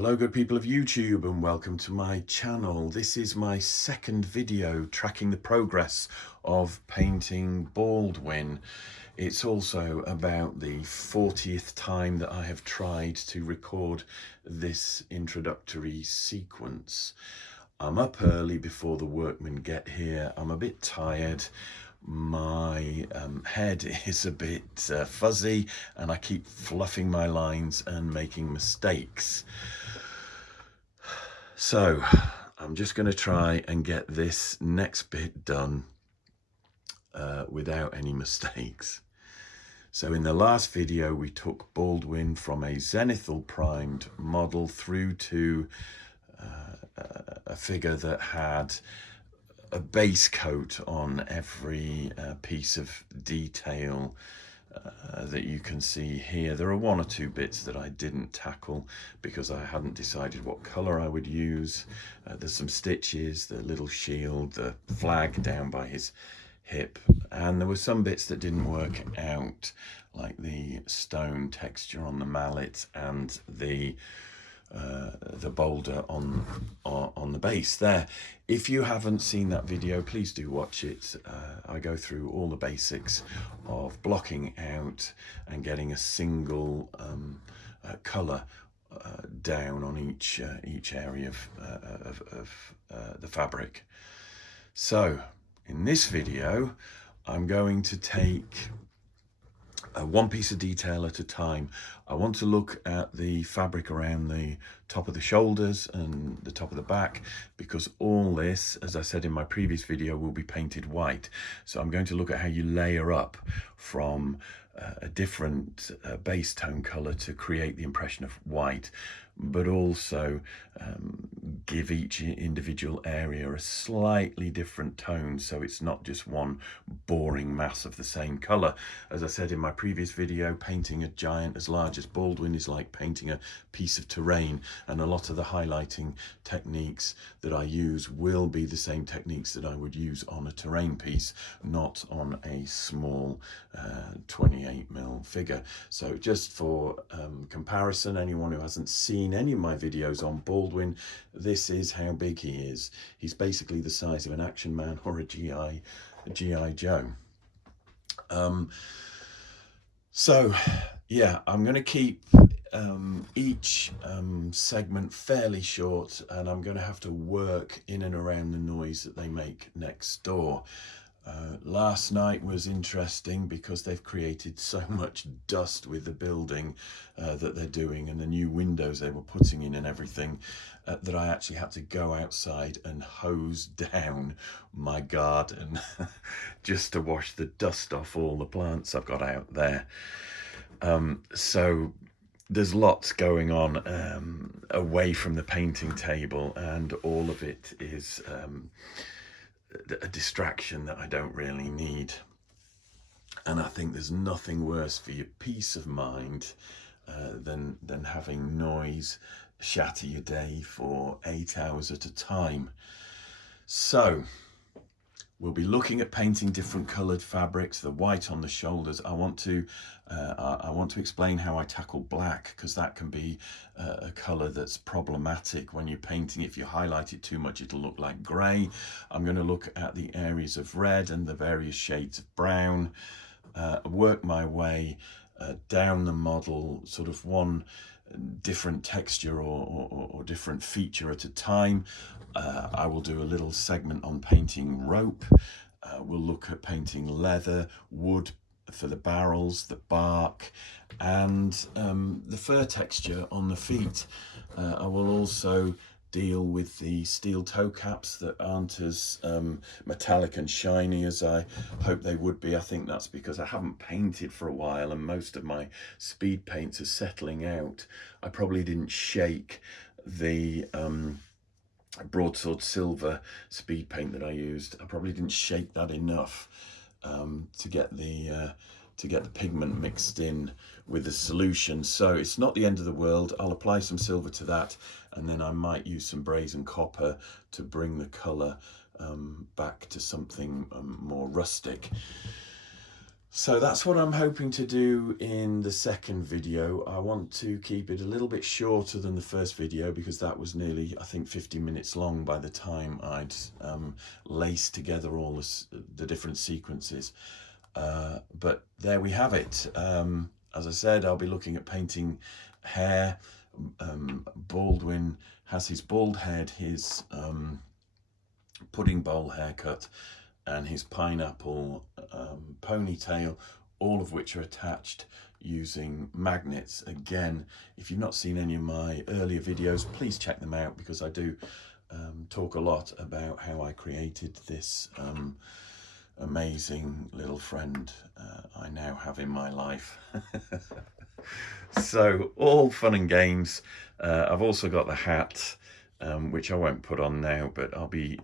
Hello good people of YouTube and welcome to my channel. This is my second video tracking the progress of painting Baldwin. It's also about the 40th time that I have tried to record this introductory sequence. I'm up early before the workmen get here. I'm a bit tired. My head is a bit fuzzy and I keep fluffing my lines and making mistakes. So I'm just going to try and get this next bit done without any mistakes. So in the last video we took Baldwin from a zenithal primed model through to a figure that had a base coat on every piece of detail that you can see here. There are one or two bits that I didn't tackle because I hadn't decided what colour I would use. There's some stitches, the little shield, the flag down by his hip, and there were some bits that didn't work out, like the stone texture on the mallet and the boulder on the base there. If you haven't seen that video, please do watch it. I go through all the basics of blocking out and getting a single color down on each area of the fabric. So in this video I'm going to take one piece of detail at a time. I want to look at the fabric around the top of the shoulders and the top of the back, because all this, as I said in my previous video, will be painted white. So I'm going to look at how you layer up from a different base tone color to create the impression of white, but also give each individual area a slightly different tone, so it's not just one boring mass of the same color. As I said in my previous video, painting a giant as large as Baldwin is like painting a piece of terrain, and a lot of the highlighting techniques that I use will be the same techniques that I would use on a terrain piece, not on a small 28mm figure. So just for comparison, anyone who hasn't seen any of my videos on Baldwin, this is how big he is. He's basically the size of an Action Man or a GI Joe. So yeah, I'm going to keep each segment fairly short, and I'm going to have to work in and around the noise that they make next door. Last night was interesting because they've created so much dust with the building that they're doing and the new windows they were putting in and everything, that I actually had to go outside and hose down my garden just to wash the dust off all the plants I've got out there. So there's lots going on away from the painting table, and all of it is a distraction that I don't really need. And I think there's nothing worse for your peace of mind than having noise shatter your day for 8 hours at a time. So we'll be looking at painting different coloured fabrics. The white on the shoulders, I want to explain how I tackle black, because that can be a colour that's problematic when you're painting. If you highlight it too much, it'll look like grey. I'm going to look at the areas of red and the various shades of brown, work my way down the model, sort of one different texture or different feature at a time. I will do a little segment on painting rope. We'll look at painting leather, wood for the barrels, the bark, and the fur texture on the feet. I will also deal with the steel toe caps that aren't as metallic and shiny as I hope they would be. I think that's because I haven't painted for a while and most of my speed paints are settling out. I probably didn't shake the broadsword silver speed paint that I used. I probably didn't shake that enough to get the pigment mixed in with the solution. So it's not the end of the world. I'll apply some silver to that, and then I might use some brazen copper to bring the colour back to something more rustic. So that's what I'm hoping to do in the second video. I want to keep it a little bit shorter than the first video because that was nearly, I think, 50 minutes long by the time I'd laced together all the different sequences. But there we have it. As I said, I'll be looking at painting hair. Baldwin has his bald head, his pudding bowl haircut, and his pineapple ponytail, all of which are attached using magnets. Again, if you've not seen any of my earlier videos, please check them out, because I do talk a lot about how I created this amazing little friend I now have in my life. So all fun and games. I've also got the hat, which I won't put on now, but I'll be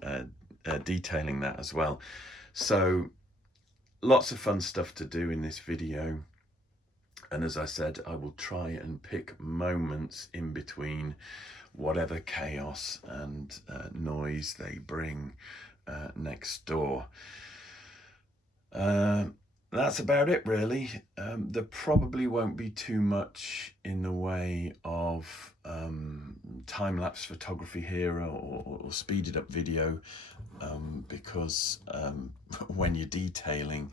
detailing that as well. So lots of fun stuff to do in this video, and as I said, I will try and pick moments in between whatever chaos and noise they bring next door. That's about it, really. There probably won't be too much in the way of time-lapse photography here or speeded up video, because when you're detailing,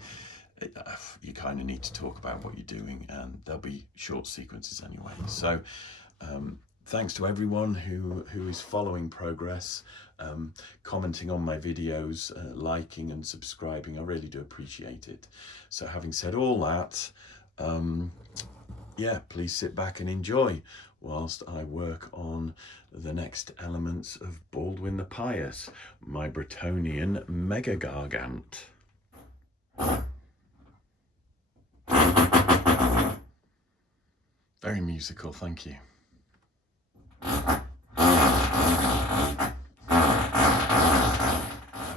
you kind of need to talk about what you're doing, and there'll be short sequences anyway. So thanks to everyone who is following progress, commenting on my videos, liking and subscribing. I really do appreciate it. So having said all that, yeah, please sit back and enjoy whilst I work on the next elements of Baldwin the Pious, my Bretonian mega gargant. Very musical, thank you.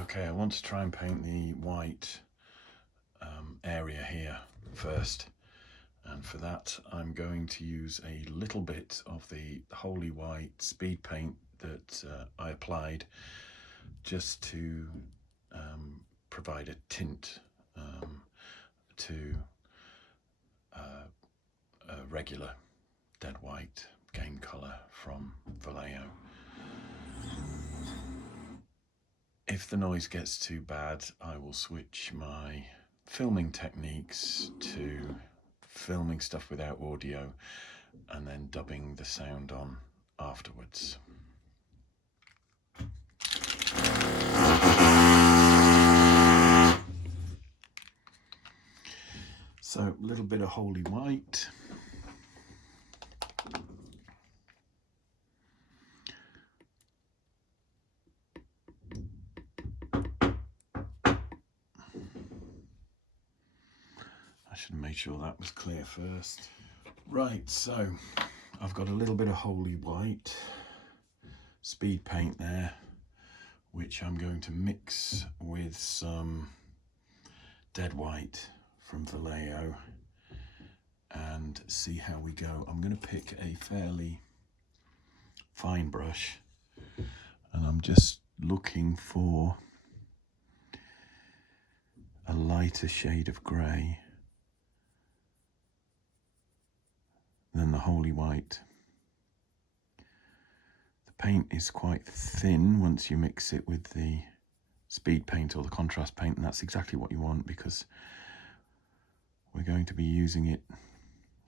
Okay, I want to try and paint the white area here first, and for that I'm going to use a little bit of the Holy White speed paint that I applied just to provide a tint to a regular dead white game colour from Vallejo. If the noise gets too bad, I will switch my filming techniques to filming stuff without audio and then dubbing the sound on afterwards. So a little bit of Holy White. I should have made sure that was clear first. Right, so I've got a little bit of Holy White speed paint there, which I'm going to mix with some dead white from Vallejo and see how we go. I'm going to pick a fairly fine brush, and I'm just looking for a lighter shade of grey than the Holy White. The paint is quite thin once you mix it with the speed paint or the contrast paint, and that's exactly what you want, because we're going to be using it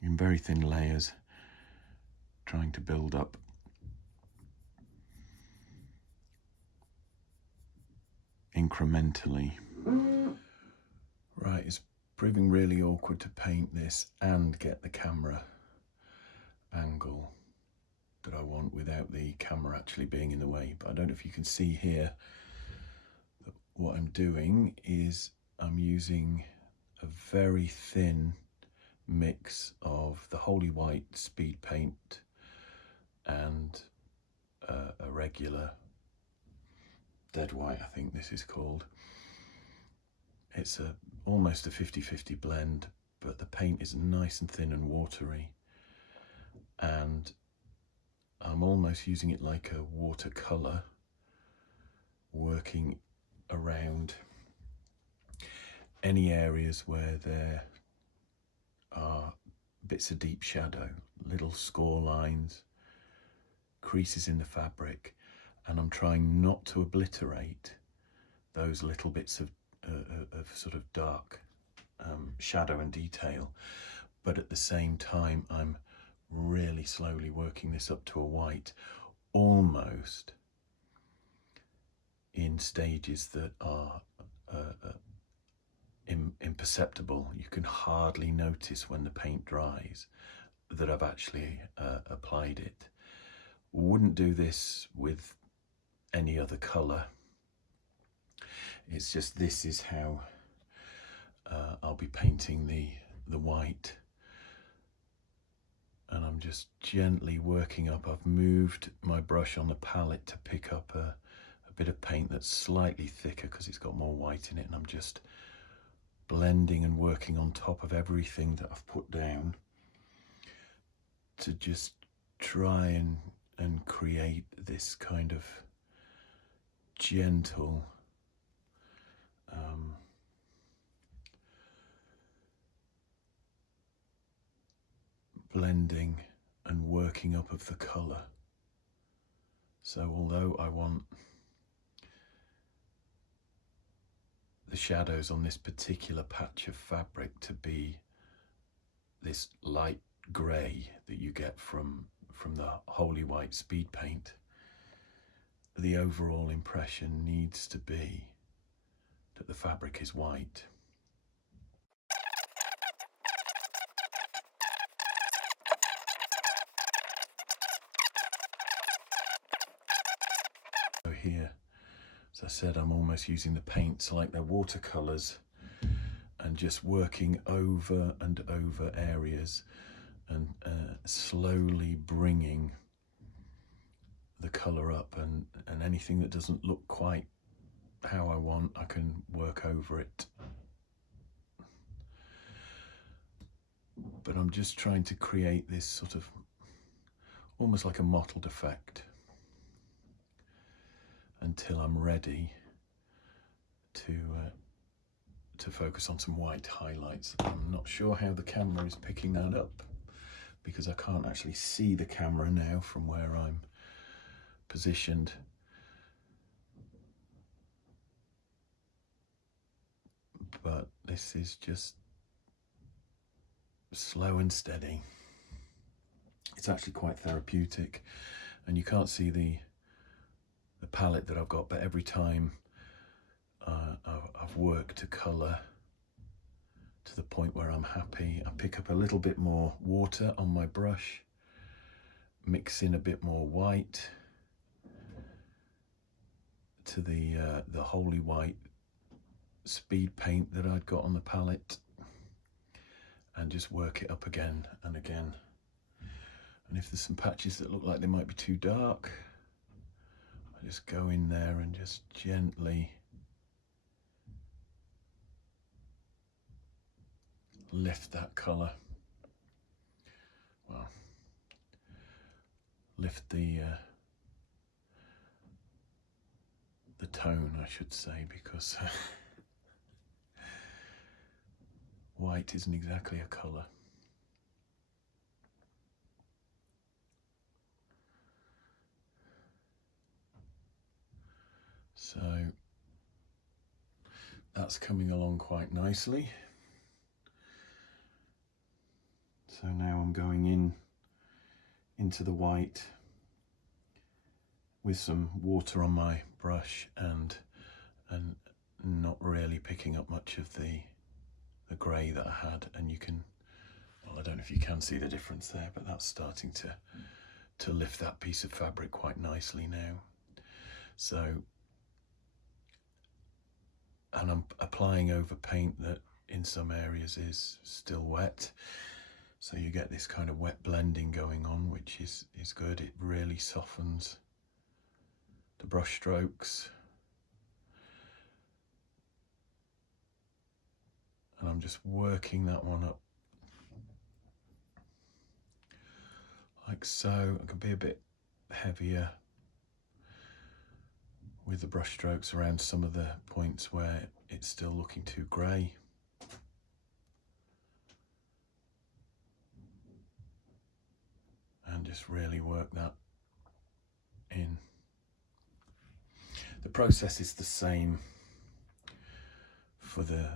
in very thin layers, trying to build up incrementally. Right, it's proving really awkward to paint this and get the camera angle that I want without the camera actually being in the way. But I don't know if you can see here that what I'm doing is I'm using a very thin mix of the Holy White speed paint and a regular dead white, I think this is called. It's almost a 50-50 blend, but the paint is nice and thin and watery, and I'm almost using it like a watercolour, working around any areas where there are bits of deep shadow, little score lines, creases in the fabric, and I'm trying not to obliterate those little bits of sort of dark shadow and detail, but at the same time I'm really slowly working this up to a white, almost in stages that are imperceptible. You can hardly notice when the paint dries that I've actually applied it. Wouldn't do this with any other colour. It's just this is how I'll be painting the white, and I'm just gently working up. I've moved my brush on the palette to pick up a bit of paint that's slightly thicker because it's got more white in it, and I'm just blending and working on top of everything that I've put down to just try and create this kind of gentle blending and working up of the colour. So although I want the shadows on this particular patch of fabric to be this light grey that you get from the Holy White speed paint, the overall impression needs to be that the fabric is white. So here, as I said, I'm almost using the paints like they're watercolours and just working over and over areas and slowly bringing the colour up, and anything that doesn't look quite how I want, I can work over it. But I'm just trying to create this sort of almost like a mottled effect until I'm ready to focus on some white highlights. I'm not sure how the camera is picking that up because I can't actually see the camera now from where I'm positioned. But this is just slow and steady. It's actually quite therapeutic, and you can't see the palette that I've got, but every time I've worked a colour to the point where I'm happy, I pick up a little bit more water on my brush, mix in a bit more white to the Holy White speed paint that I'd got on the palette, and just work it up again and again. And if there's some patches that look like they might be too dark, I just go in there and just gently lift that colour. Well, lift the tone, I should say, because white isn't exactly a colour. So that's coming along quite nicely. So now I'm going into the white with some water on my brush and not really picking up much of the grey that I had. And you can, well, I don't know if you can see the difference there, but that's starting to lift that piece of fabric quite nicely now. So, and I'm applying over paint that in some areas is still wet. So you get this kind of wet blending going on, which is good. It really softens the brush strokes. And I'm just working that one up like so. I can be a bit heavier with the brush strokes around some of the points where it's still looking too grey. and just really work that in. The process is the same for the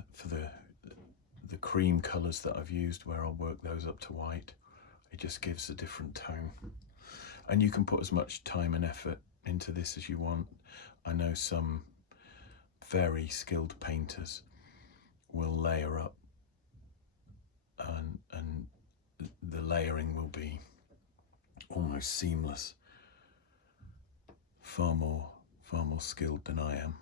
cream colours that I've used, where I'll work those up to white. It just gives a different tone, and you can put as much time and effort into this as you want. I know some very skilled painters will layer up, and the layering will be almost seamless. Far more skilled than I am,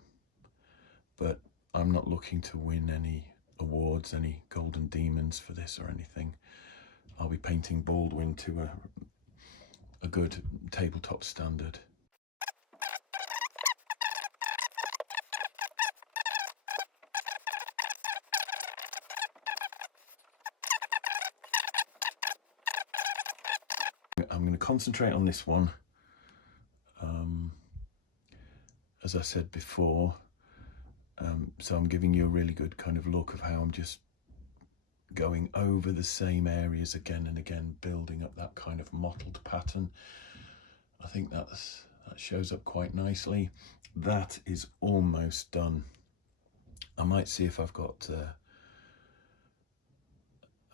but I'm not looking to win any awards, any golden demons for this or anything. I'll be painting Baldwin to a good tabletop standard. I'm going to concentrate on this one. As I said before, so I'm giving you a really good kind of look of how I'm just going over the same areas again and again, building up that kind of mottled pattern. I think that shows up quite nicely. That is almost done. I might see if I've got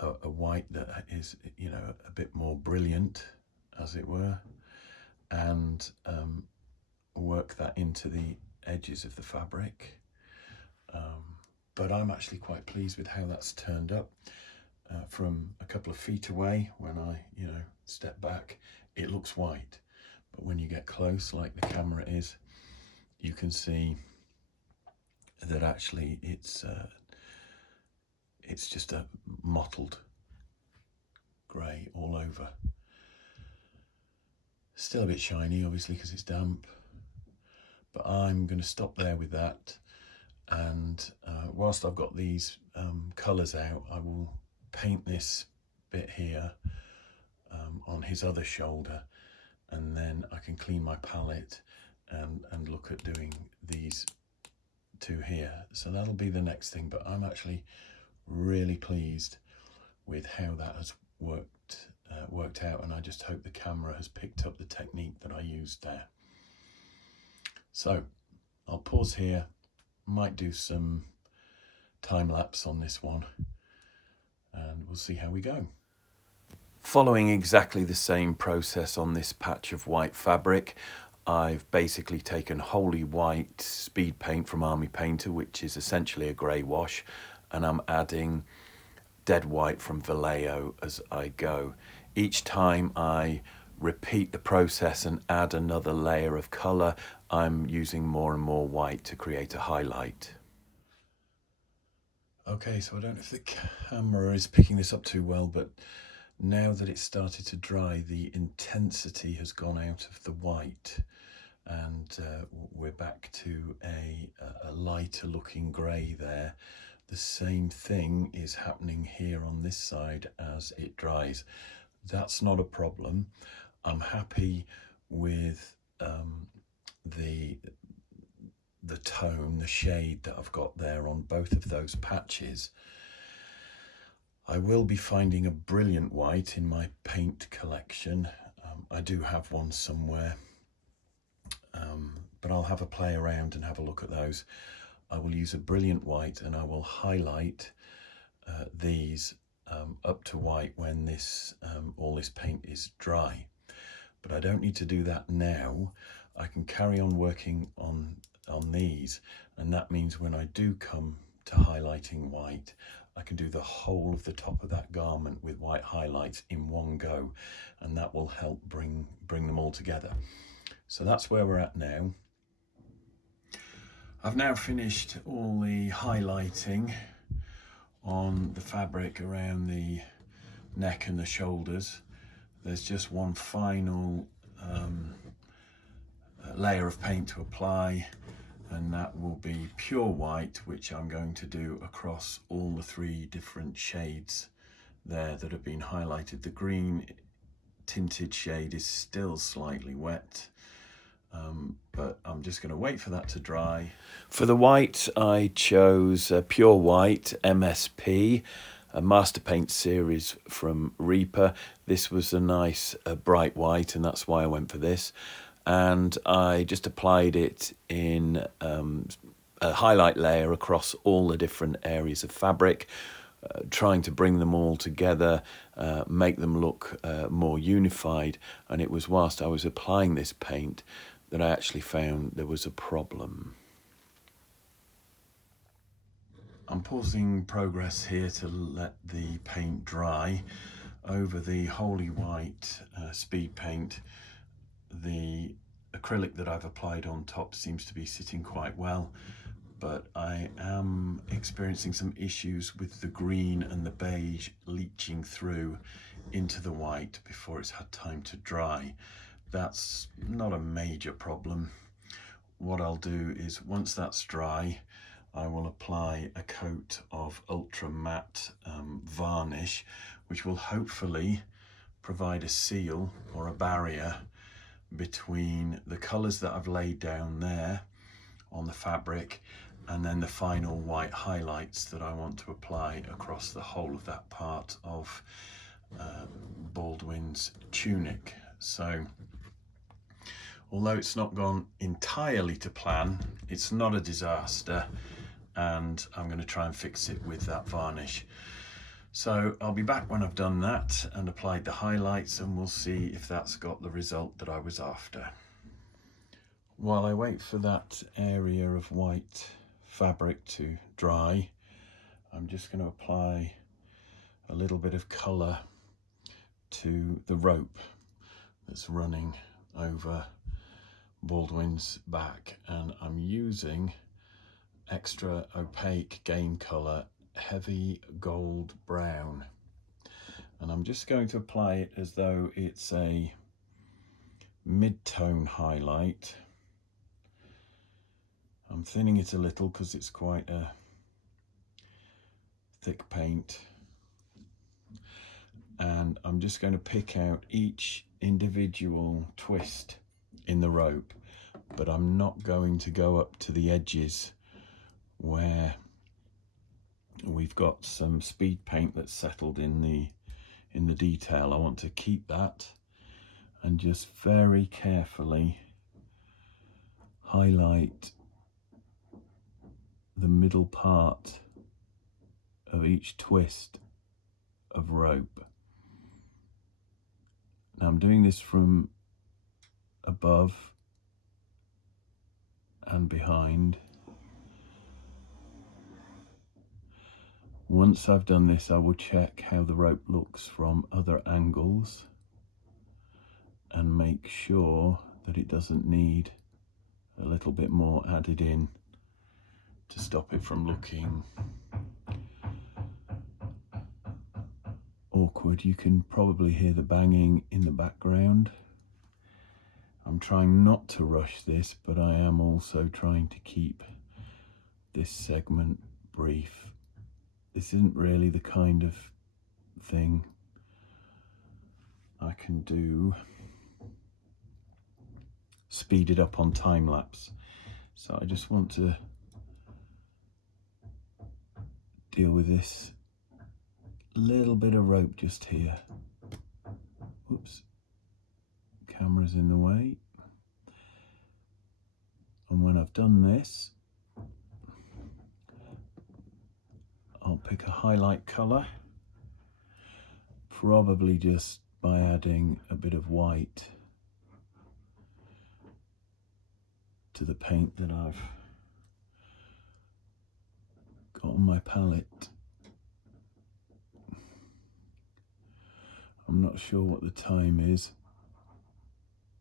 a white that is, you know, a bit more brilliant, as it were, and work that into the edges of the fabric. But I'm actually quite pleased with how that's turned up. From a couple of feet away, when I, you know, step back, it looks white. But when you get close, like the camera is, you can see that actually it's just a mottled grey all over. Still a bit shiny, obviously, because it's damp. But I'm going to stop there with that, and whilst I've got these colours out, I will paint this bit here on his other shoulder, and then I can clean my palette and look at doing these two here. So that'll be the next thing, but I'm actually really pleased with how that has worked out, and I just hope the camera has picked up the technique that I used there. So I'll pause here, might do some time lapse on this one, and we'll see how we go. Following exactly the same process on this patch of white fabric, I've basically taken wholly white speed paint from Army Painter, which is essentially a grey wash, and I'm adding dead white from Vallejo as I go. Each time I repeat the process and add another layer of colour, I'm using more and more white to create a highlight. Okay, so I don't know if the camera is picking this up too well, but now that it's started to dry, the intensity has gone out of the white, and we're back to a lighter looking grey there. The same thing is happening here on this side as it dries. That's not a problem. I'm happy with the tone, the shade that I've got there on both of those patches. I will be finding a brilliant white in my paint collection. I do have one somewhere, but I'll have a play around and have a look at those. I will use a brilliant white, and I will highlight these up to white when this all this paint is dry. But I don't need to do that now. I can carry on working on these, and that means when I do come to highlighting white, I can do the whole of the top of that garment with white highlights in one go, and that will help bring them all together. So that's where we're at now. I've now finished all the highlighting on the fabric around the neck and the shoulders. There's just one final layer of paint to apply, and that will be pure white, which I'm going to do across all the three different shades there that have been highlighted. The green tinted shade is still slightly wet, but I'm just going to wait for that to dry. For the white, I chose pure white MSP. Master Paint series from Reaper. This was a nice bright white, and that's why I went for this. And I just applied it in a highlight layer across all the different areas of fabric, trying to bring them all together, make them look more unified. And it was whilst I was applying this paint that I actually found there was a problem. I'm pausing progress here to let the paint dry. Over the Holy White speed paint, the acrylic that I've applied on top seems to be sitting quite well, but I am experiencing some issues with the green and the beige leaching through into the white before it's had time to dry. That's not a major problem. What I'll do is, once that's dry, I will apply a coat of ultra matte varnish, which will hopefully provide a seal or a barrier between the colours that I've laid down there on the fabric and then the final white highlights that I want to apply across the whole of that part of Baldwin's tunic. So although it's not gone entirely to plan, it's not a disaster, and I'm going to try and fix it with that varnish. So I'll be back when I've done that and applied the highlights, and we'll see if that's got the result that I was after. While I wait for that area of white fabric to dry, I'm just going to apply a little bit of colour to the rope that's running over Baldwin's back, and I'm using extra opaque game colour heavy gold brown, and I'm just going to apply it as though it's a mid-tone highlight. I'm thinning it a little because it's quite a thick paint, and I'm just going to pick out each individual twist in the rope, but I'm not going to go up to the edges where we've got some speed paint that's settled in the detail. I want to keep that and just very carefully highlight the middle part of each twist of rope. Now I'm doing this from above and behind. Once I've done this, I will check how the rope looks from other angles and make sure that it doesn't need a little bit more added in to stop it from looking awkward. You can probably hear the banging in the background. I'm trying not to rush this, but I am also trying to keep this segment brief. This isn't really the kind of thing I can do speed it up on time lapse. So I just want to deal with this little bit of rope just here. Whoops, camera's in the way. And when I've done this, I'll pick a highlight colour, probably just by adding a bit of white to the paint that I've got on my palette. I'm not sure what the time is.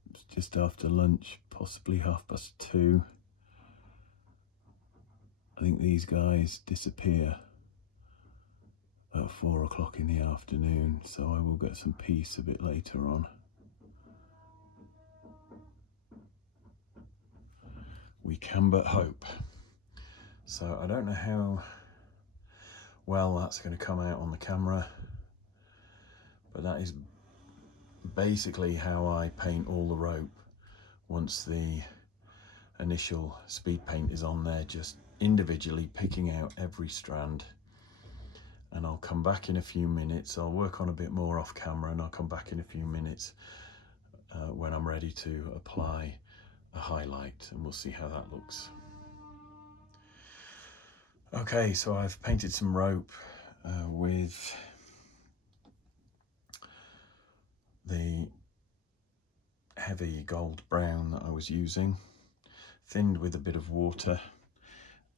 It's just after lunch, possibly 2:30. I think these guys disappear at 4 o'clock in the afternoon, so I will get some peace a bit later on. We can but hope. So I don't know how well that's going to come out on the camera, but that is basically how I paint all the rope once the initial speed paint is on there, just individually picking out every strand and I'll come back in a few minutes. I'll work on a bit more off camera, and I'll come back in a few minutes when I'm ready to apply a highlight, and we'll see how that looks. Okay, so I've painted some rope with the heavy gold brown that I was using, thinned with a bit of water.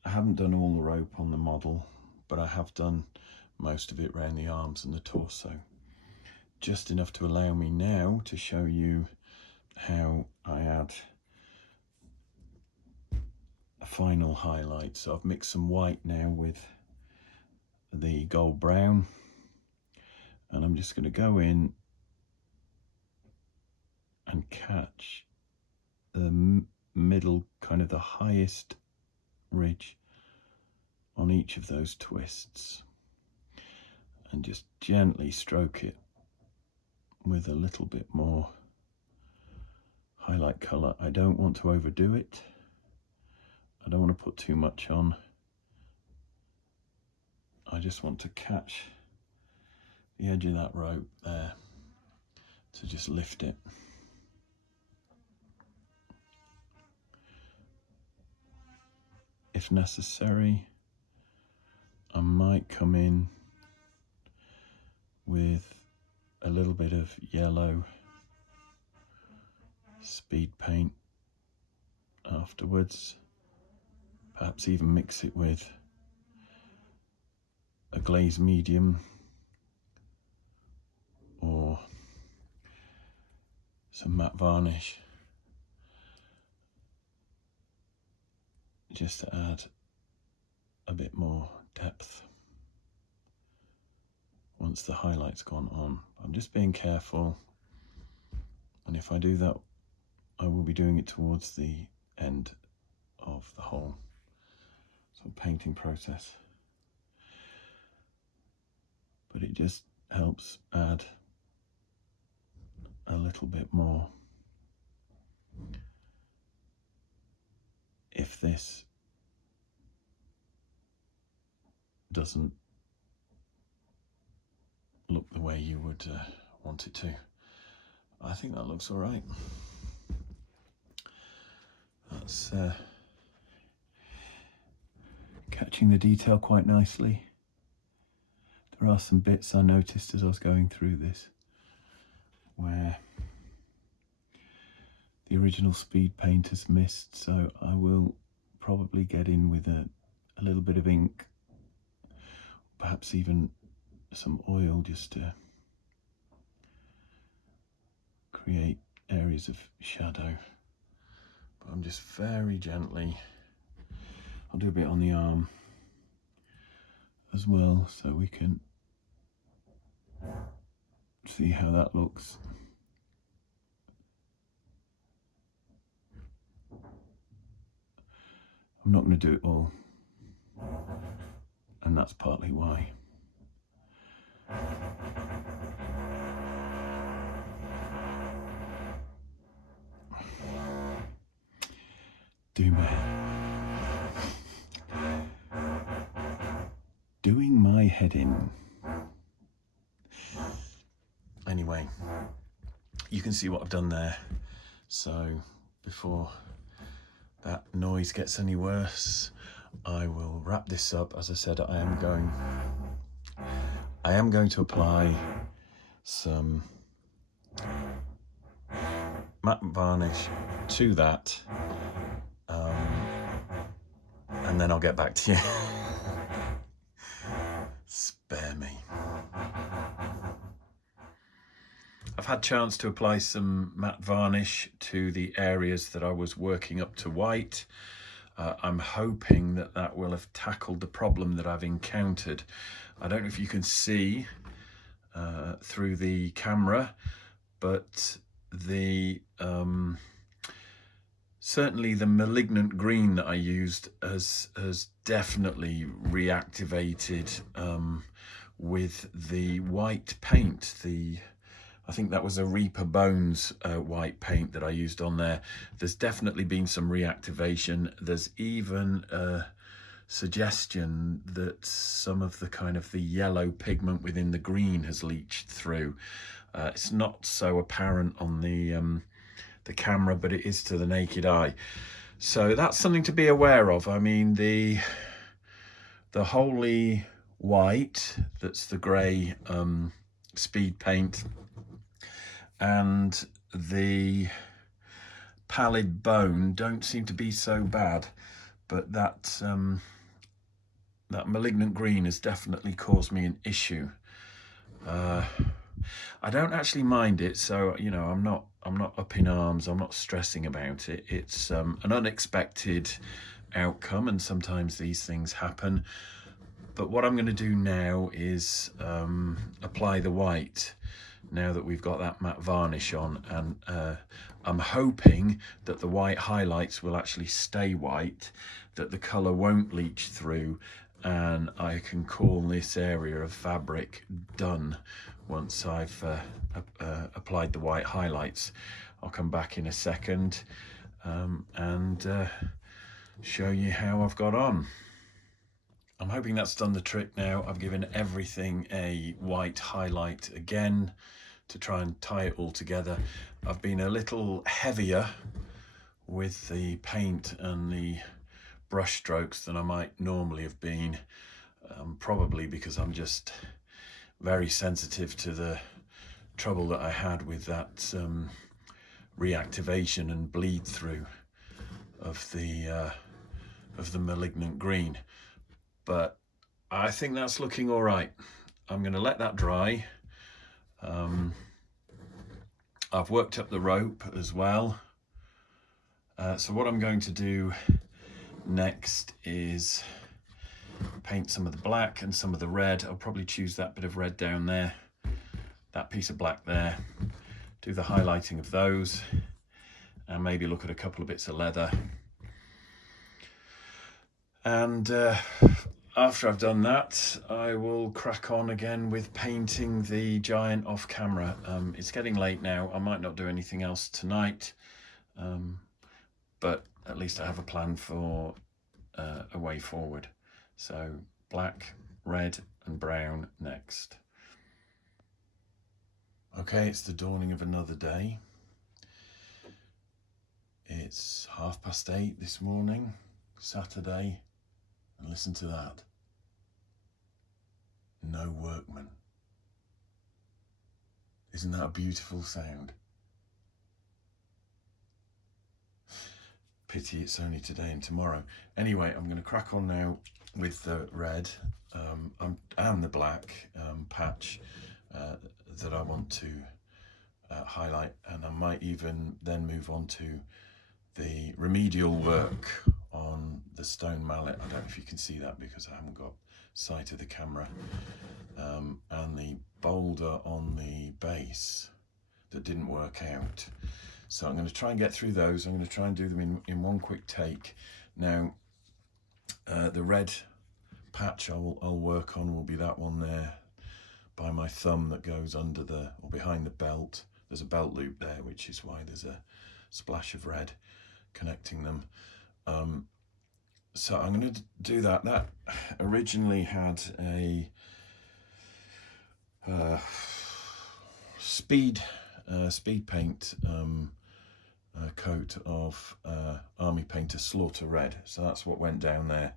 I haven't done all the rope on the model, but I have done most of it around the arms and the torso. Just enough to allow me now to show you how I add a final highlight. So I've mixed some white now with the gold brown, and I'm just going to go in and catch the middle, kind of the highest ridge on each of those twists, and just gently stroke it with a little bit more highlight colour. I don't want to overdo it. I don't want to put too much on. I just want to catch the edge of that rope there to just lift it. If necessary, I might come in with a little bit of yellow speed paint afterwards, perhaps even mix it with a glaze medium or some matte varnish, just to add a bit more depth once the highlight's gone on. I'm just being careful, and if I do that, I will be doing it towards the end of the whole sort of painting process. But it just helps add a little bit more. If this doesn't look the way you would want it to, I think that looks all right. That's catching the detail quite nicely. There are some bits I noticed as I was going through this where the original speed paint has missed, so I will probably get in with a little bit of ink, perhaps even some oil, just to create areas of shadow. But I'm just very gently, I'll do a bit on the arm as well, so we can see how that looks. I'm not going to do it all, and that's partly why. Doing my head in. Anyway, you can see what I've done there. So before that noise gets any worse, I will wrap this up. As I said, I am going to apply some matte varnish to that, and then I'll get back to you. Spare me. I've had a chance to apply some matte varnish to the areas that I was working up to white. I'm hoping that that will have tackled the problem that I've encountered. I don't know if you can see through the camera, but the certainly the malignant green that I used has definitely reactivated with the white paint. I think that was a Reaper Bones white paint that I used on there. There's definitely been some reactivation. There's even suggestion that some of the kind of the yellow pigment within the green has leached through. It's not so apparent on the camera, but it is to the naked eye. So that's something to be aware of. I mean, the holy white, that's the grey speed paint, and the pallid bone don't seem to be so bad, but that malignant green has definitely caused me an issue. I don't actually mind it, so you know, I'm not up in arms, I'm not stressing about it. It's an unexpected outcome, and sometimes these things happen. But what I'm going to do now is apply the white, now that we've got that matte varnish on, and I'm hoping that the white highlights will actually stay white, that the colour won't leach through, and I can call this area of fabric done once I've applied the white highlights. I'll come back in a second and show you how I've got on. I'm hoping that's done the trick now. I've given everything a white highlight again to try and tie it all together. I've been a little heavier with the paint and the brush strokes than I might normally have been, probably because I'm just very sensitive to the trouble that I had with that reactivation and bleed through of the malignant green. But I think that's looking all right. I'm going to let that dry. I've worked up the rope as well. So what I'm going to do next is paint some of the black and some of the red. I'll probably choose that bit of red down there, that piece of black there, do the highlighting of those, and maybe look at a couple of bits of leather. And after I've done that, I will crack on again with painting the giant off camera. It's getting late now. I might not do anything else tonight, but at least I have a plan for a way forward. So black, red and brown next. Okay, it's the dawning of another day. It's 8:30 this morning, Saturday, and listen to that. No workman. Isn't that a beautiful sound? Pity it's only today and tomorrow. Anyway, I'm going to crack on now with the red and the black patch that I want to highlight, and I might even then move on to the remedial work on the stone mallet. I don't know if you can see that because I haven't got sight of the camera, and the boulder on the base that didn't work out. So I'm going to try and get through those. I'm going to try and do them in one quick take. Now, the red patch I'll work on will be that one there by my thumb that goes under the, or behind the belt. There's a belt loop there, which is why there's a splash of red connecting them. So I'm going to do that. That originally had a speed paint coat of Army Painter Slaughter Red. So that's what went down there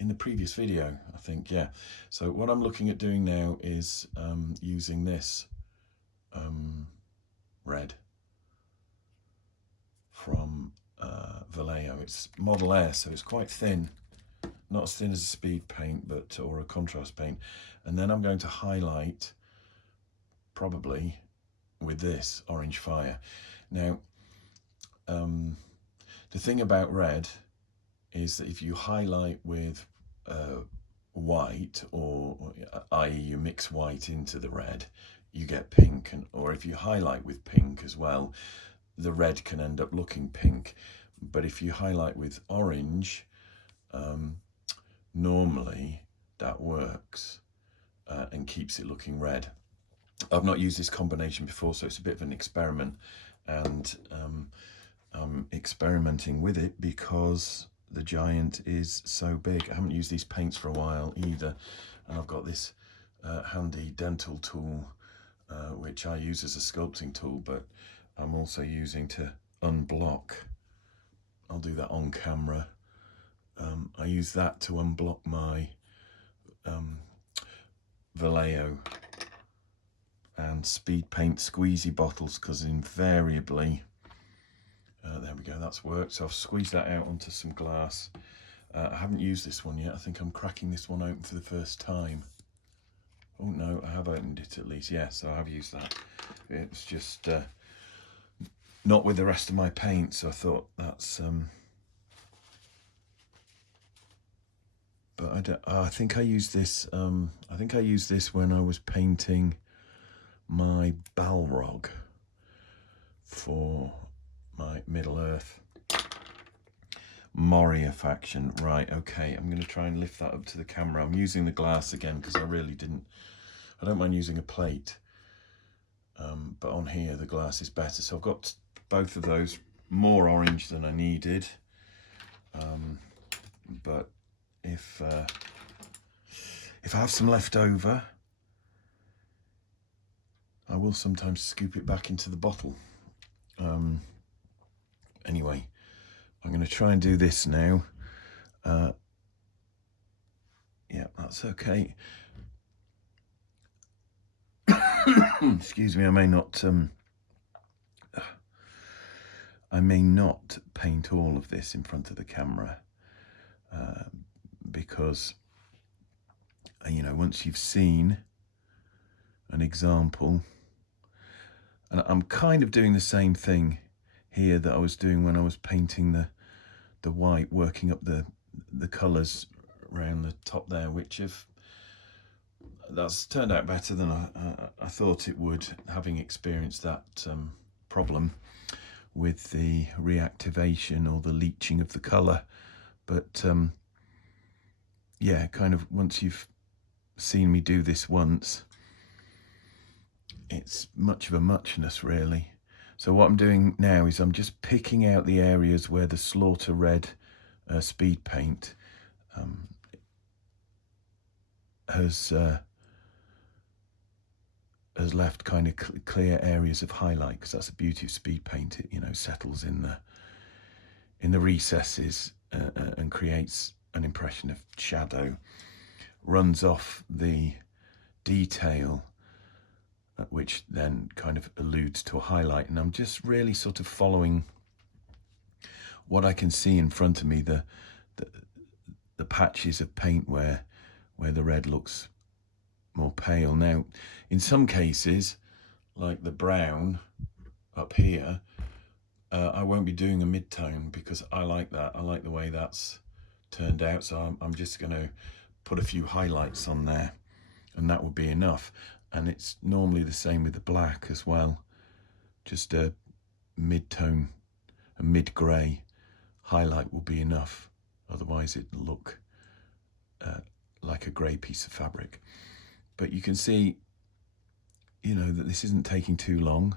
in the previous video, I think, yeah. So what I'm looking at doing now is using this red from Vallejo. It's Model Air, so it's quite thin, not as thin as a speed paint, but or a contrast paint. And then I'm going to highlight probably with this Orange Fire. Now, the thing about red is that if you highlight with white, or i.e. you mix white into the red, you get pink, or if you highlight with pink as well, the red can end up looking pink. But if you highlight with orange, normally that works and keeps it looking red. I've not used this combination before, so it's a bit of an experiment, and I'm experimenting with it because the Giant is so big. I haven't used these paints for a while either, and I've got this handy dental tool which I use as a sculpting tool, but I'm also using to unblock. I'll do that on camera. I use that to unblock my Vallejo and speed paint squeezy bottles, because invariably, there we go, that's worked. So I've squeezed that out onto some glass. I haven't used this one yet. I think I'm cracking this one open for the first time. Oh no, I have opened it at least. Yes, I have used that. It's just not with the rest of my paint, so I thought that's but I don't, I think I used this I think I used this when I was painting my Balrog for my Middle Earth Moria faction. Right, okay, I'm going to try and lift that up to the camera. I'm using the glass again because I don't mind using a plate, but on here the glass is better. So I've got both of those, more orange than I needed, but if I have some left over, I will sometimes scoop it back into the bottle. Anyway, I'm going to try and do this now. Yeah, that's okay. Excuse me, I may not paint all of this in front of the camera, because, you know, once you've seen an example, and I'm kind of doing the same thing here that I was doing when I was painting the white, working up the colours around the top there, which that's turned out better than I thought it would, having experienced that problem with the reactivation or the leaching of the colour. But yeah, kind of once you've seen me do this once, it's much of a muchness really. So what I'm doing now is I'm just picking out the areas where the Slaughter Red speed paint has left kind of clear areas of highlight, because that's the beauty of speed paint. It, you know, settles in the recesses and creates an impression of shadow, runs off the detail, which then kind of alludes to a highlight. And I'm just really sort of following what I can see in front of me, the patches of paint where the red looks more pale. Now, in some cases, like the brown up here, I won't be doing a mid-tone because I like that. I like the way that's turned out. So I'm just going to put a few highlights on there, and that will be enough. And it's normally the same with the black as well. Just a mid-tone, a mid-grey highlight will be enough. Otherwise it'll look like a grey piece of fabric. But you can see, you know, that this isn't taking too long.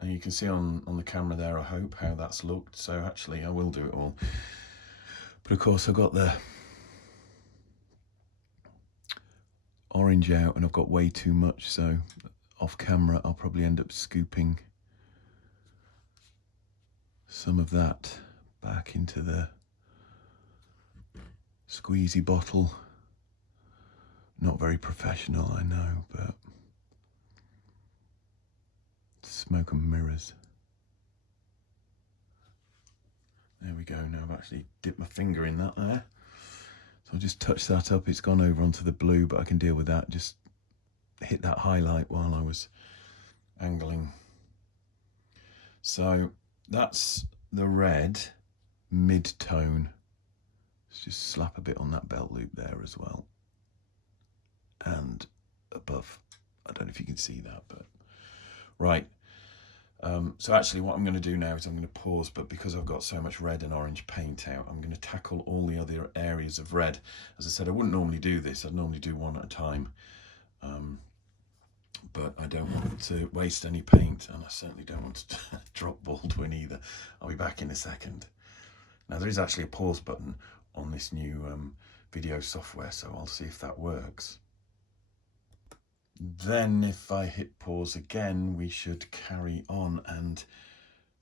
And you can see on the camera there, I hope, how that's looked. So actually I will do it all. But of course I've got the orange out and I've got way too much, so off camera I'll probably end up scooping some of that back into the squeezy bottle. Not very professional, I know, but smoke and mirrors. There we go. Now I've actually dipped my finger in that there. So I'll just touch that up. It's gone over onto the blue, but I can deal with that. Just hit that highlight while I was angling. So that's the red mid-tone. Let's just slap a bit on that belt loop there as well. And above. I don't know if you can see that, but right. So actually what I'm going to do now is I'm going to pause, but because I've got so much red and orange paint out, I'm going to tackle all the other areas of red. As I said, I wouldn't normally do this. I'd normally do one at a time. but I don't want to waste any paint, and I certainly don't want to drop Baldwin either. I'll be back in a second. Now there is actually a pause button on this new video software, so I'll see if that works. Then if I hit pause again, we should carry on, and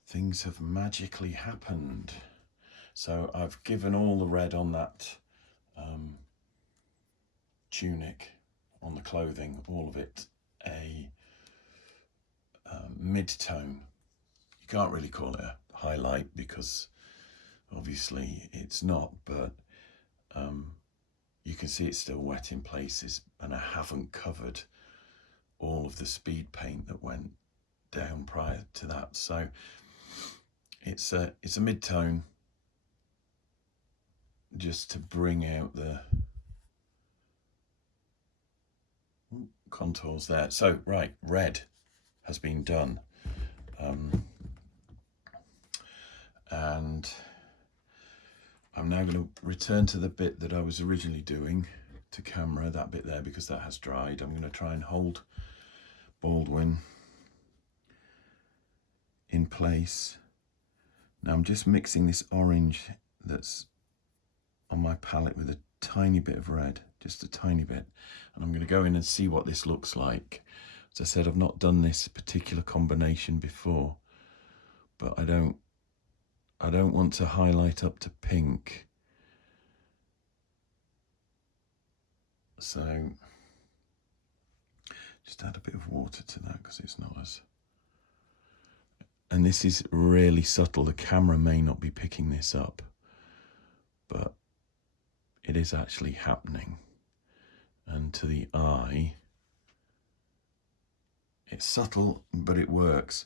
things have magically happened. So I've given all the red on that tunic, on the clothing, all of it, a mid-tone. You can't really call it a highlight because obviously it's not, but you can see it's still wet in places, and I haven't covered all of the speed paint that went down prior to that. So it's a mid-tone, just to bring out the contours there. So right, red has been done, and I'm now going to return to the bit that I was originally doing to camera, that bit there, because that has dried. I'm going to try and hold Baldwin in place. Now I'm just mixing this orange that's on my palette with a tiny bit of red, just a tiny bit, and I'm going to go in and see what this looks like. As I said, I've not done this particular combination before, but I don't want to highlight up to pink, so just add a bit of water to that because it's not as, and this is really subtle. The camera may not be picking this up, but it is actually happening, and to the eye it's subtle, but it works.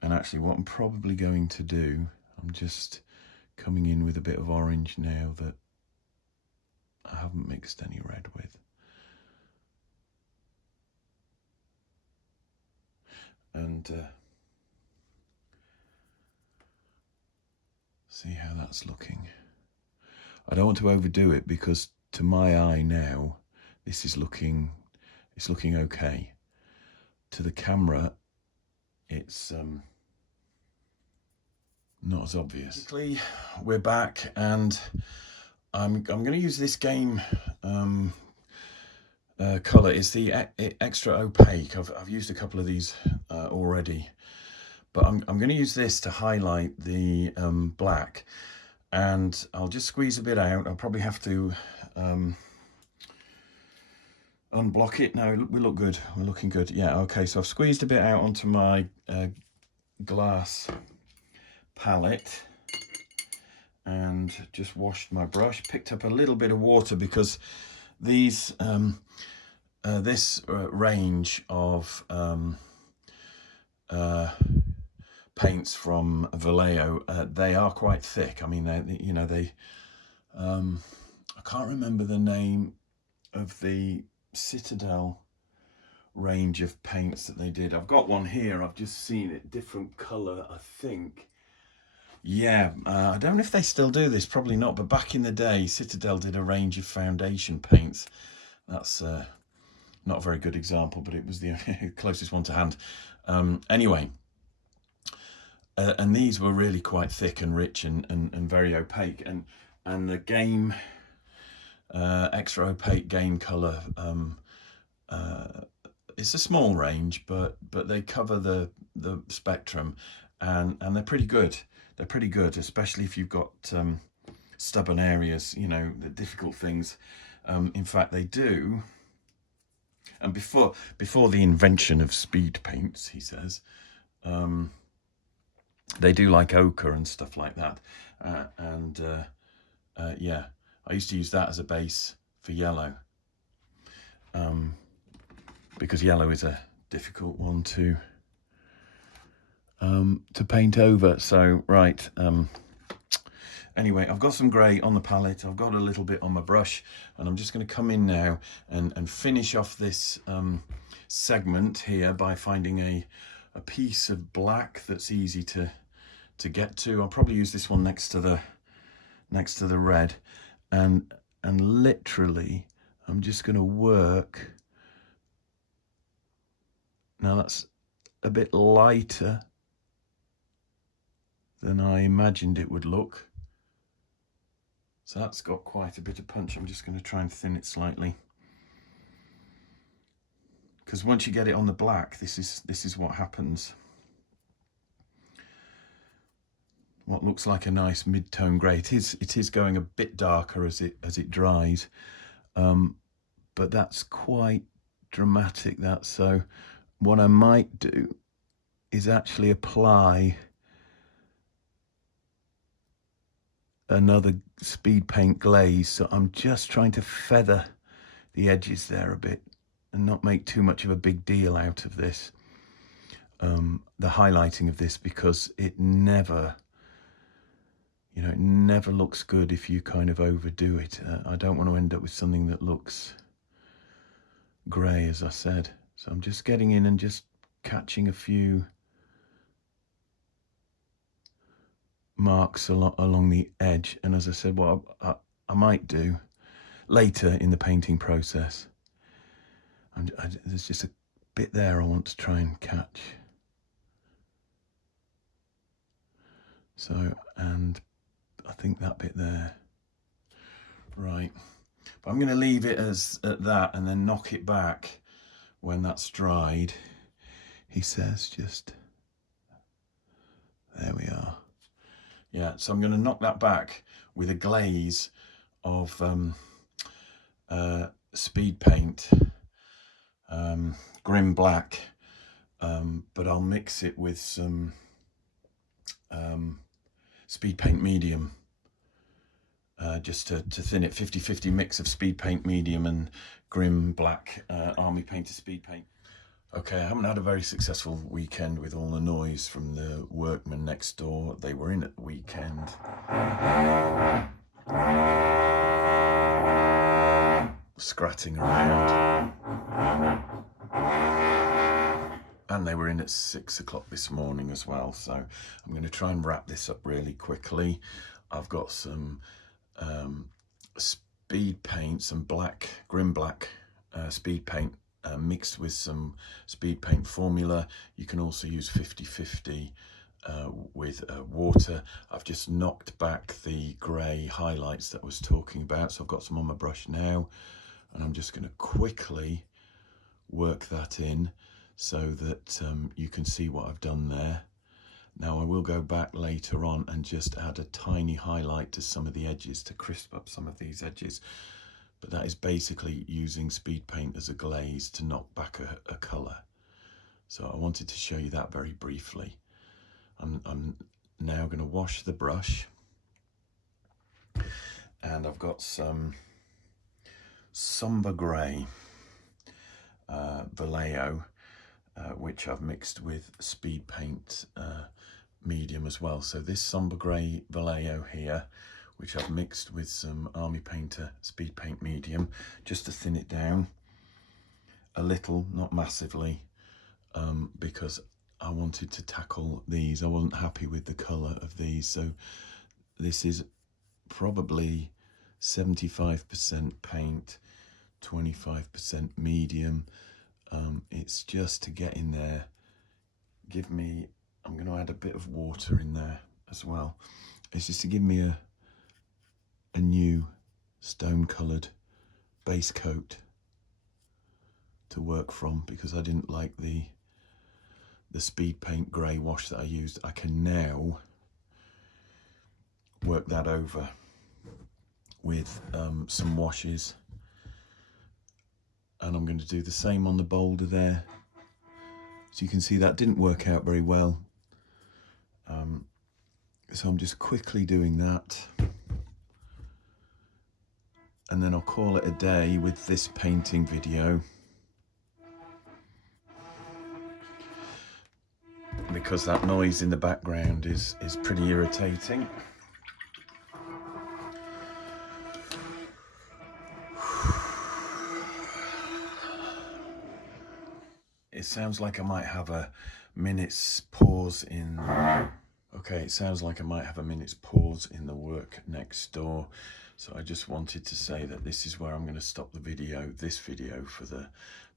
And actually what I'm probably going to do, I'm just coming in with a bit of orange now that I haven't mixed any red with, and see how that's looking. I don't want to overdo it because to my eye now this is looking, it's looking okay. To the camera it's not as obvious. Basically, we're back, and I'm going to use this game colour. It's the extra opaque. I've used a couple of these already, but I'm going to use this to highlight the black, and I'll just squeeze a bit out. I'll probably have to unblock it. No, we look good. We're looking good. Yeah, okay, so I've squeezed a bit out onto my glass palette and just washed my brush, picked up a little bit of water because these this range of paints from Vallejo, they are quite thick. I mean, they I can't remember the name of the Citadel range of paints that they did. I've got one here, I've just seen it, different colour, I think. Yeah, I don't know if they still do this, probably not, but back in the day Citadel did a range of foundation paints. That's not a very good example, but it was the closest one to hand. Anyway, and these were really quite thick and rich and very opaque, and the game extra opaque game colour, it's a small range, but they cover the spectrum, and they're pretty good. They're pretty good, especially if you've got stubborn areas, you know, the difficult things. In fact, they do. And before the invention of speed paints, he says, they do like ochre and stuff like that. Yeah, I used to use that as a base for yellow, because yellow is a difficult one to paint over. So right, anyway, I've got some grey on the palette, I've got a little bit on my brush, and I'm just going to come in now and finish off this segment here by finding a piece of black that's easy to get to. I'll probably use this one next to the red, and literally I'm just going to work Now that's a bit lighter than I imagined it would look. So that's got quite a bit of punch. I'm just going to try and thin it slightly. Because once you get it on the black, this is what happens. What looks like a nice mid-tone grey. It is going a bit darker as it dries, but that's quite dramatic. That so what I might do is actually apply another speed paint glaze. So I'm just trying to feather the edges there a bit and not make too much of a big deal out of this, the highlighting of this, because it never, it never looks good if you kind of overdo it. I don't want to end up with something that looks grey, as I said. So I'm just getting in and just catching a few marks along the edge. And as I said, what I might do later in the painting process, there's just a bit there I want to try and catch. So, and I think that bit there, right. But I'm going to leave it at that and then knock it back when that's dried. He says, just, there we are. Yeah, so I'm going to knock that back with a glaze of speed paint, grim black, but I'll mix it with some speed paint medium, just to thin it. 50-50 mix of speed paint medium and grim black army painted speed paint. Okay, I haven't had a very successful weekend with all the noise from the workmen next door. They were in at the weekend. Scratching around. And they were in at 6 o'clock this morning as well. So I'm going to try and wrap this up really quickly. I've got some speed paint, some grim black speed paint, mixed with some speed paint formula. You can also use 50-50 with water. I've just knocked back the grey highlights that I was talking about, so I've got some on my brush now, and I'm just going to quickly work that in so that you can see what I've done there. Now I will go back later on and just add a tiny highlight to some of the edges to crisp up some of these edges. But that is basically using speed paint as a glaze to knock back a colour. So I wanted to show you that very briefly. I'm now going to wash the brush, and I've got some Somber Grey Vallejo, which I've mixed with speed paint medium as well. So this Somber Grey Vallejo here, which I've mixed with some Army Painter speed paint medium, just to thin it down a little, not massively, because I wanted to tackle these. I wasn't happy with the colour of these, so this is probably 75% paint, 25% medium. It's just to get in there. I'm going to add a bit of water in there as well. It's just to give me a new stone coloured base coat to work from, because I didn't like the speed paint grey wash that I used. I can now work that over with some washes, and I'm going to do the same on the boulder there. So you can see that didn't work out very well, so I'm just quickly doing that, and then I'll call it a day with this painting video, because that noise in the background is pretty irritating. It sounds like I might have a minute's pause in... Okay, it sounds like I might have a minute's pause in the work next door. So I just wanted to say that this is where I'm going to stop the video, this video, for the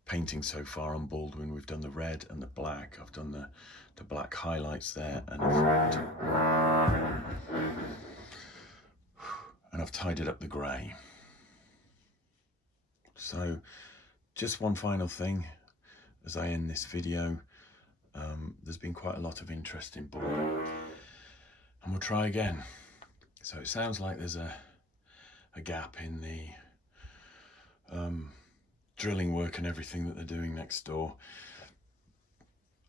paintings so far on Baldwin. We've done the red and the black. I've done the black highlights there, and I've tidied up the grey. So just one final thing as I end this video. There's been quite a lot of interest in Baldwin, and we'll try again. So it sounds like there's a gap in the drilling work and everything that they're doing next door.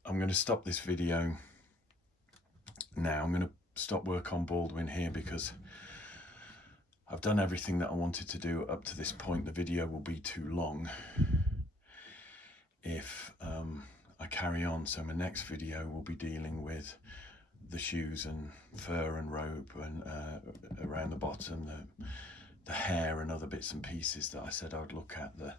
I'm going to stop this video now. I'm going to stop work on Baldwin here because I've done everything that I wanted to do up to this point. The video will be too long if I carry on. So my next video will be dealing with the shoes and fur and robe and around the bottom, the hair and other bits and pieces that I said I would look at, the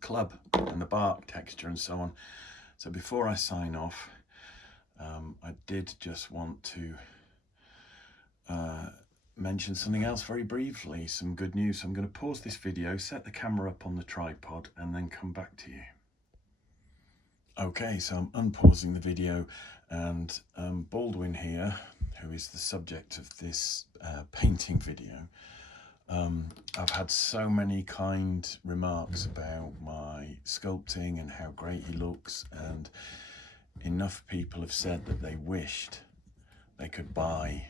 club and the bark texture and so on. So before I sign off, I did just want to mention something else very briefly, some good news. So I'm going to pause this video, set the camera up on the tripod, and then come back to you. Okay, so I'm unpausing the video, and Baldwin here, who is the subject of this painting video, I've had so many kind remarks about my sculpting and how great he looks, and enough people have said that they wished they could buy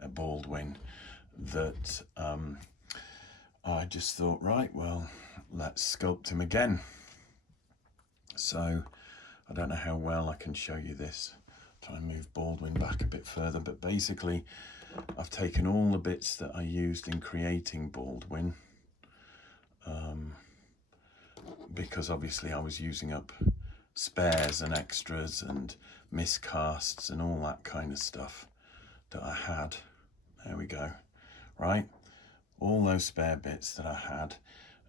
a Baldwin that I just thought, right, well, let's sculpt him again. So I don't know how well I can show you this. Try and move Baldwin back a bit further, but basically I've taken all the bits that I used in creating Baldwin, because obviously I was using up spares and extras and miscasts and all that kind of stuff that I had. There we go, right? All those spare bits that I had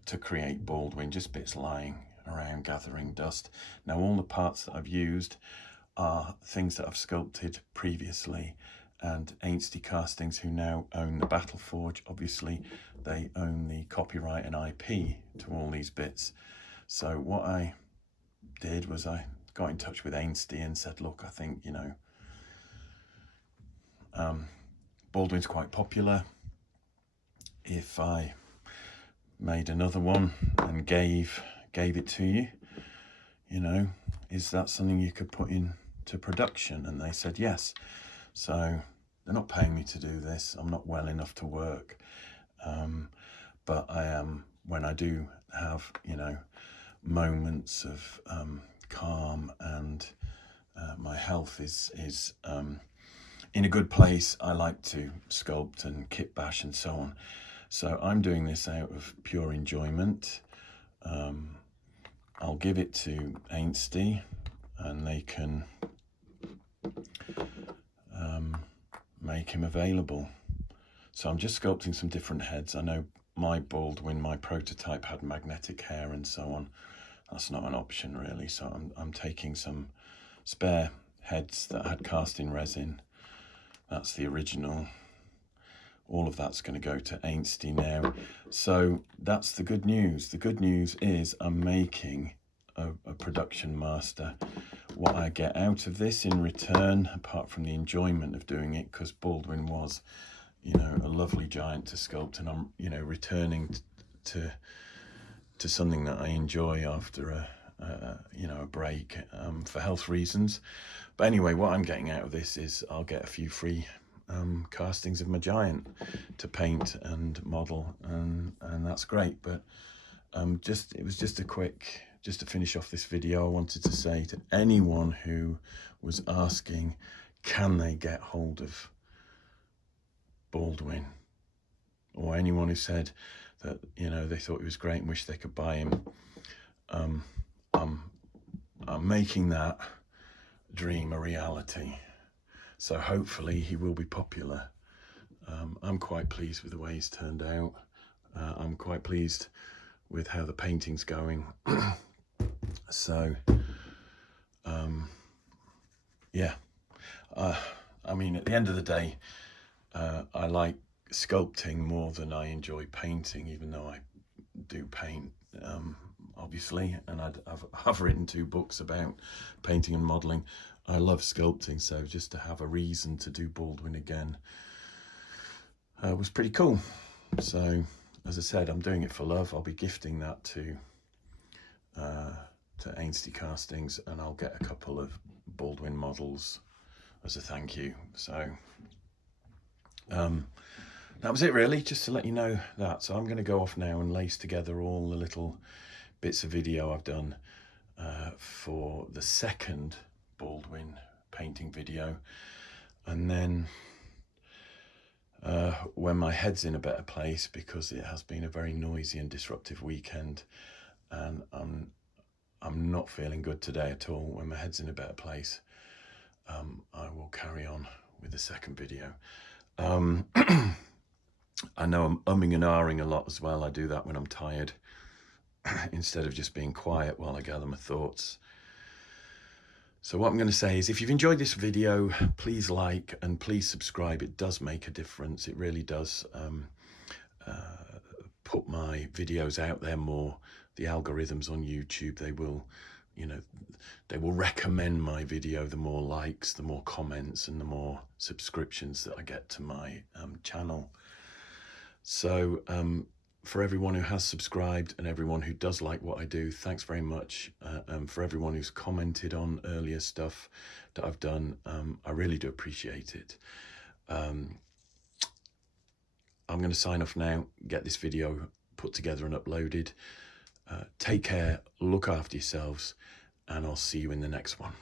to create Baldwin, just bits lying around gathering dust. Now all the parts that I've used are things that I've sculpted previously, and Ainsley Castings, who now own the Battle Forge, obviously they own the copyright and IP to all these bits. So what I did was I got in touch with Ainsley and said, look, I think, you know, Baldwin's quite popular. If I made another one and gave it to you, you know, is that something you could put into production? And they said yes. So they're not paying me to do this. I'm not well enough to work, but I am, when I do have, you know, moments of calm and my health is in a good place, I like to sculpt and kit bash and so on. So I'm doing this out of pure enjoyment. I'll give it to Ainsley and they can make him available. So I'm just sculpting some different heads. I know my Baldwin, my prototype, had magnetic hair and so on. That's not an option really. So I'm taking some spare heads that I had cast in resin. That's the original. All of that's going to go to Ainsley now. So that's the good news. The good news is I'm making a production master. What I get out of this in return, apart from the enjoyment of doing it, because Baldwin was, you know, a lovely giant to sculpt, and I'm, you know, returning to something that I enjoy after you know, a break for health reasons. But anyway, what I'm getting out of this is I'll get a few free castings of my giant to paint and model, and that's great. But it was just a quick, just to finish off this video, I wanted to say to anyone who was asking, can they get hold of Baldwin, or anyone who said that, you know, they thought he was great and wish they could buy him, I'm making that dream a reality. So hopefully he will be popular. I'm quite pleased with the way he's turned out. I'm quite pleased with how the painting's going. So, yeah. I mean, at the end of the day, I like sculpting more than I enjoy painting, even though I do paint, obviously, and I've written 2 books about painting and modelling. I love sculpting, so just to have a reason to do Baldwin again was pretty cool. So, as I said, I'm doing it for love. I'll be gifting that to Ainsley Castings, and I'll get a couple of Baldwin models as a thank you. So that was it really, just to let you know that. So I'm going to go off now and lace together all the little bits of video I've done for the second Baldwin painting video, and then when my head's in a better place, because it has been a very noisy and disruptive weekend, and I'm not feeling good today at all. When my head's in a better place, I will carry on with the second video. I know I'm umming and ahhing a lot as well. I do that when I'm tired instead of just being quiet while I gather my thoughts. So what I'm going to say is, if you've enjoyed this video, please like and please subscribe. It does make a difference. It really does put my videos out there more. The algorithms on YouTube, they will, you know, they will recommend my video. The more likes, the more comments, and the more subscriptions that I get to my channel. So for everyone who has subscribed and everyone who does like what I do, thanks very much. For everyone who's commented on earlier stuff that I've done, I really do appreciate it. I'm going to sign off now, get this video put together and uploaded. Take care, look after yourselves, and I'll see you in the next one.